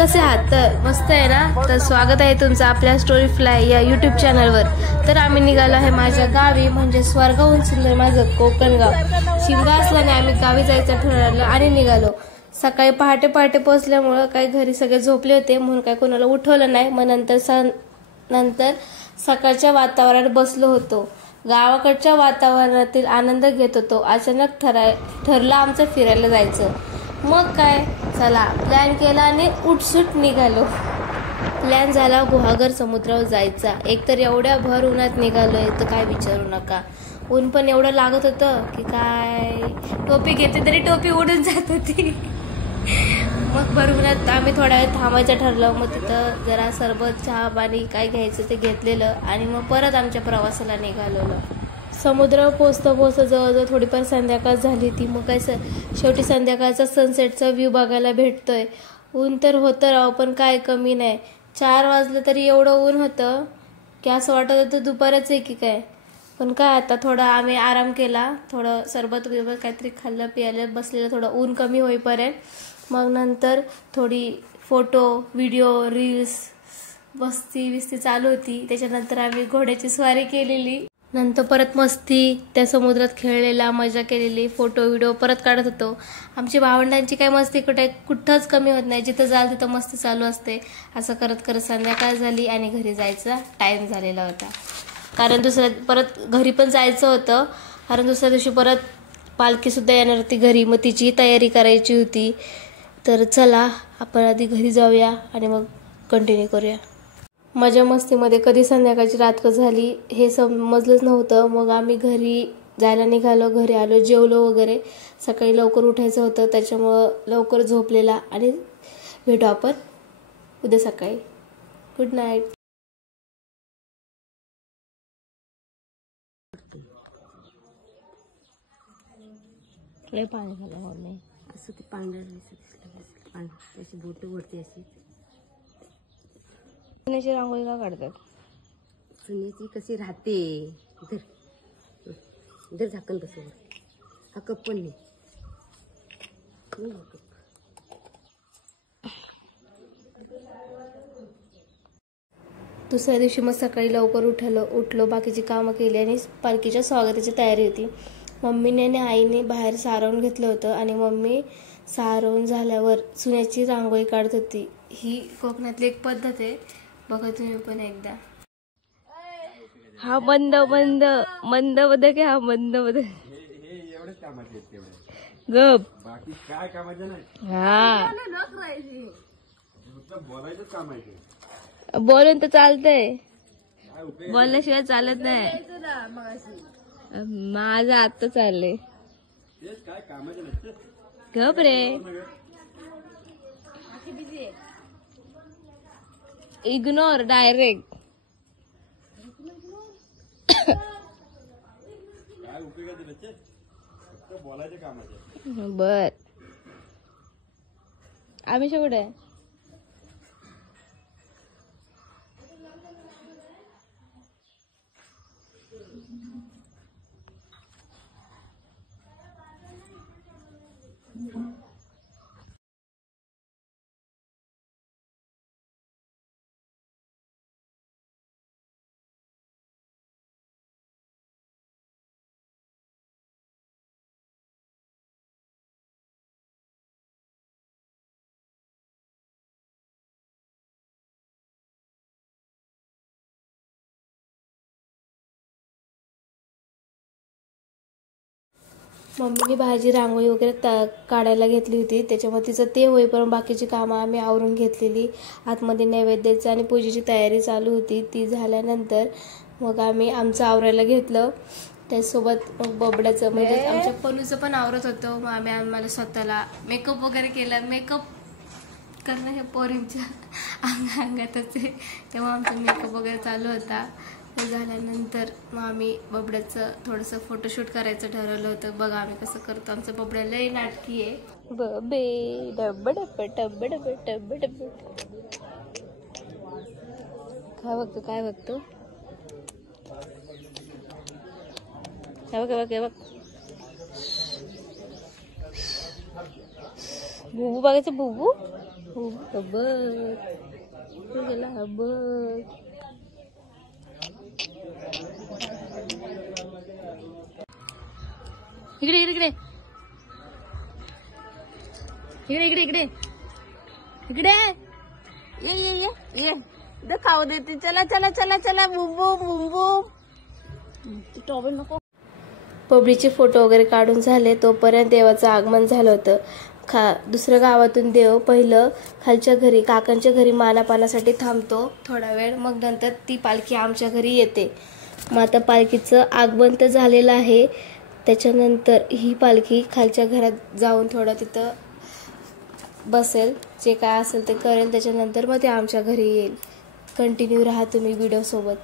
कसे आहात? तर मस्त आहे ना. तर स्वागत आहे तुमचं आपल्या स्टोरी फ्लाय या यूट्यूब चॅनलवर. तर आम्ही निघालो आहे माझ्या गावी, म्हणजे स्वर्गाहून सुंदर माझं कोकण गाव. शिमगा असल्याने आम्ही गावी जायचं ठरवलं आणि निघालो. सकाळी पहाटे पोहोचल्यामुळं काही घरी सगळे झोपले होते, म्हणून काही कोणाला उठवलं नाही. मग नंतर सकाळच्या वातावरणात बसलो होतो. गावाकडच्या वातावरणातील आनंद घेत होतो. अचानक ठरलं आमचं फिरायला जायचं. मग काय, चला प्लॅन केला आणि उठसूट निघालो. प्लॅन झाला गुहागर समुद्रावर जायचा. एकतर एवढ्या भर उन्हात निघालोय तर काय विचारू नका. ऊन पण एवढं लागत होतं की काय, टोपी घेते तरी टोपी उडून जात होती. मग भर उन्हात आम्ही थोडा वेळ थांबायचं ठरलं. मग तिथं जरा सरबत, चहा, पाणी काय घ्यायचं ते घेतलेलं आणि मग परत आमच्या प्रवासाला निघालेलो. समुद्रावर पोचता जवळजवळ थोडीफार संध्याकाळ झाली होती. मग काय शेवटी संध्याकाळचा सनसेटचा व्ह्यू बघायला भेटतोय. ऊन तर होतं राव, पण काय कमी नाही. 4 वाजलं तरी एवढं ऊन होतं की असं वाटत होतं दुपारच आहे की काय. पण काय आता थोडा आम्ही आराम केला, थोडं सरबत काहीतरी खाल्लं पियालं बसलेलं थोडं ऊन कमी होईपर्यंत. मग नंतर थोडी फोटो, व्हिडिओ, रील्स, मस्ती चालू होती. त्याच्यानंतर आम्ही घोड्याची स्वारी केलेली. नंतर परत मस्ती, त्या समुद्रात खेळलेला, मजा केलेली, फोटो व्हिडिओ परत काढत होतो. आमची भावंडांची काय मस्ती कुठंच कमी होत नाही. जिथं जाल तिथं मस्ती चालू असते. असं करत संध्याकाळ झाली आणि घरी जायचा टाइम झालेला होता. कारण परत घरी पण जायचं होतं, कारण दुसऱ्या दिवशी परत पालखीसुद्धा येणार होती घरी. मग तिची तयारी करायची होती. तर चला आपण आधी घरी जाऊया आणि मग कंटिन्यू करूया. मजा मस्तीमध्ये कधी संध्याकाळची रात्र झाली हे समजलंच नव्हतं. मग आम्ही घरी जायला निघालो. घरी आलो, जेवलो वगैरे. सकाळी लवकर उठायचं होतं, त्याच्यामुळं लवकर झोपलेला. आणि भेटू आपण उद्या सकाळी. Good night. लय पाणी झालं मम्मी. असं ते पांढऱ्या दिसलं त्याची बोट वरती अशी. सुनेची रांगोळी का काढतात? सुनेची कशी राहते. इधर झाकण बसव. हा कप पण नाही. दुसऱ्या दिवशी मग सकाळी लवकर उठलो, बाकीची कामं केली आणि पालखीच्या स्वागताची तयारी होती. मम्मीने आणि आईने बाहेर सारवून घेतलं होतं आणि मम्मी सारवून झाल्यावर सुनेची रांगोळी काढत होती. ही कोकणातली एक पद्धत आहे, बघा तुम्ही पण एकदा. हा मंद बदक आहे, हा मंद बदक. गप. बाकी काय कामाचं नाही. हा बोलायचं काम आहे. बोलून तर चालतंय, बोलल्याशिवाय चालत नाही. माझं आता चाललंय. काय कामाचं नाही. गप रे. Ignore direct. काय उपयोगाचं नसते, फक्त बोलायचं कामाचं. बर. आम्ही शेवट मम्मीने भाजी रांगोळी वगैरे काढायला घेतली होती. त्याच्यामुळे तिचं ते होईपर्यंत बाकीची कामं आम्ही आवरून घेतलेली. आतमध्ये नैवेद्याची आणि पूजेची तयारी चालू होती. ती झाल्यानंतर मग आम्ही आमचं आवरायला घेतलं. त्याचसोबत मग बबड्याचं म्हणजे आमच्या पनूचं पण आवरत होतं. मग आम्हाला स्वतःला मेकअप वगैरे केला. मेकअप करणं हे पोरींच्या अंगातच आहे, तेव्हा आमचा मेकअप वगैरे चालू होता. ते झाल्यानंतर मग आम्ही बबड्याचं थोडंसं फोटोशूट करायचं ठरवलं होतं. बघा आम्ही कसं करतो. आमचं बबड्या लय नाटकी आहे. बबे डब्ब डब्ब डब्ब डब्ब डब्ब डब्ब. काय बघतो हे बघ. बुबू बघायचं. बुबू हो बघ गेला बघ. इकडे इकडे इकडे इकडे इकडे इकडे ये ये ये ये इधर खाऊ देते. चला चला चला चला बुम बुम बुम बुम. टॉवेल नको. पबडीचे फोटो वगैरे काढून झाले तोपर्यंत देवाचं आगमन झालं होतं. दुसऱ्या गावातून देव पहिलं खालच्या घरी काकांच्या घरी मानापानासाठी थांबतो थोडा वेळ, मग नंतर ती पालखी आमच्या घरी येते. मग आता पालखीचं आगमन तर झालेलं आहे. त्याच्यानंतर ही पालखी खालच्या घरात जाऊन थोडं तिथं बसेल, जे काय असेल ते करेल. त्याच्यानंतर मग ते आमच्या घरी येईल. कंटिन्यू राहा तुम्ही व्हिडिओ सोबत.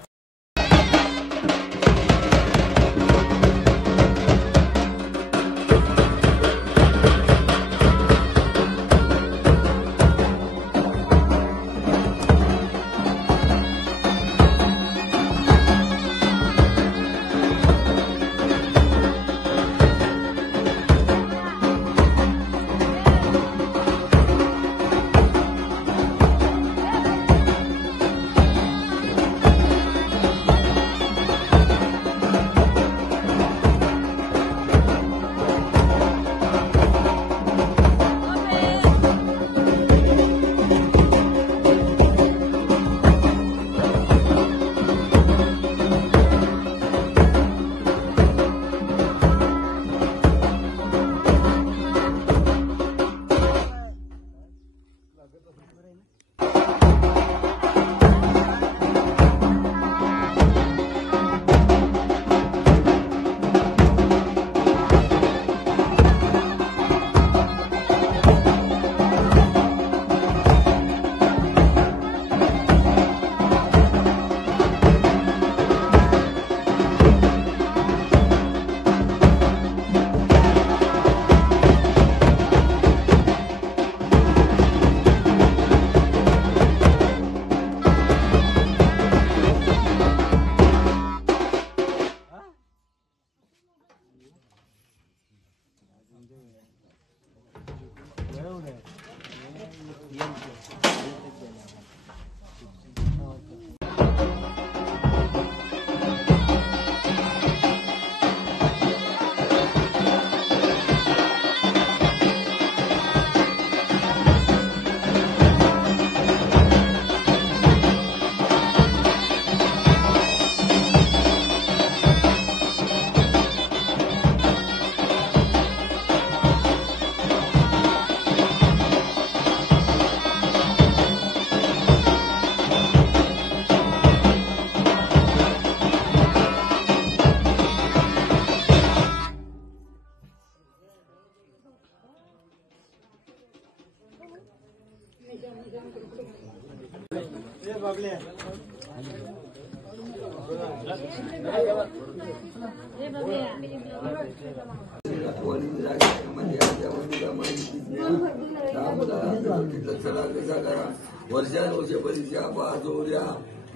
वर्षानुवर्ष परीक्षा बाजोऱ्या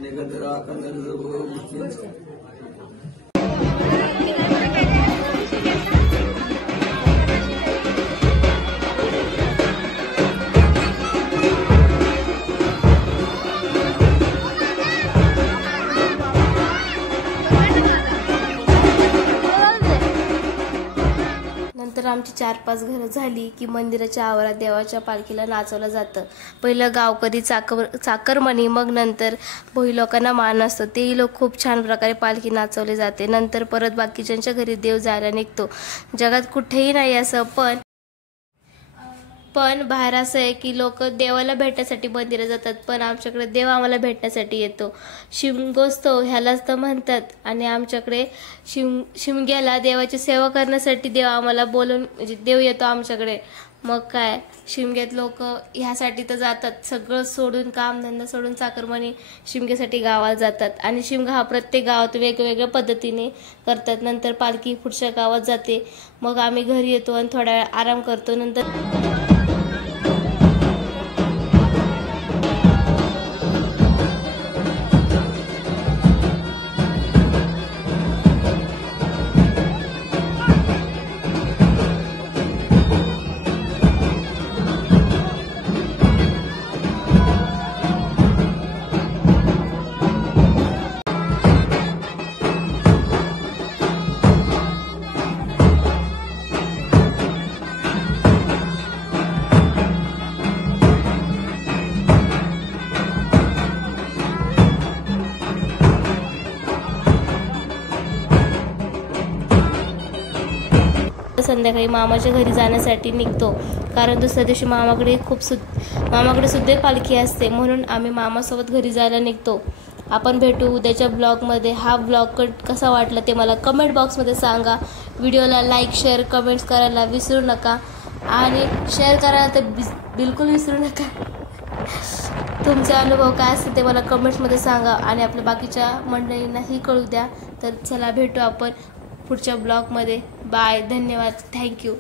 निगंधरा कन्नड नंतर आमची 4-5 घरं झाली की मंदिराच्या आवारात देवाच्या पालखीला नाचवलं जातं. पहिलं गावकरी चाकरमणी, मग नंतर भोई लोकांना मान असतो, तेही लोक खूप छान प्रकारे पालखी नाचवली जाते. नंतर परत बाकीच्यांच्या घरी देव जायला निघतो. जगात कुठेही नाही असं, पण बाहेर असं आहे की लोक देवाला भेटण्यासाठी मंदिरात जातात, पण आमच्याकडे देव आम्हाला भेटण्यासाठी येतो. शिमगोत्सव ह्यालाच तर म्हणतात. आणि आमच्याकडे शिमग्याला देवाची सेवा करण्यासाठी देव आम्हाला बोलून, म्हणजे देव येतो आमच्याकडे. मग काय, शिमग्यात लोक ह्यासाठी तर जातात, सगळं सोडून, कामधंदा सोडून चाकरमानी शिमग्यासाठी गावाला जातात. आणि शिमगा हा प्रत्येक गावात वेगवेगळ्या पद्धतीने करतात. नंतर पालखी पुढच्या गावात जाते, मग आम्ही घरी येतो आणि थोडा वेळ आराम करतो. नंतर संध्याकाळी मामाच्या घरी जाण्यासाठी निघतो, कारण दुसऱ्या दिवशी मामाकडे सुद्धा पालखी असते. म्हणून आम्ही मामासोबत घरी जायला निघतो. आपण भेटू उद्याच्या ब्लॉगमध्ये. हा ब्लॉग कसा वाटला ते मला कमेंट बॉक्समध्ये सांगा. व्हिडिओला लाईक, शेअर, कमेंट्स करायला विसरू नका आणि शेअर करायला तर बिलकुल विसरू नका. तुमचे अनुभव काय असतील ते मला कमेंट्समध्ये सांगा आणि आपल्या बाकीच्या मंडळींनाही कळू द्या. तर चला भेटू आपण पुढच्या ब्लॉगमध्ये. बाय, धन्यवाद, थँक्यू.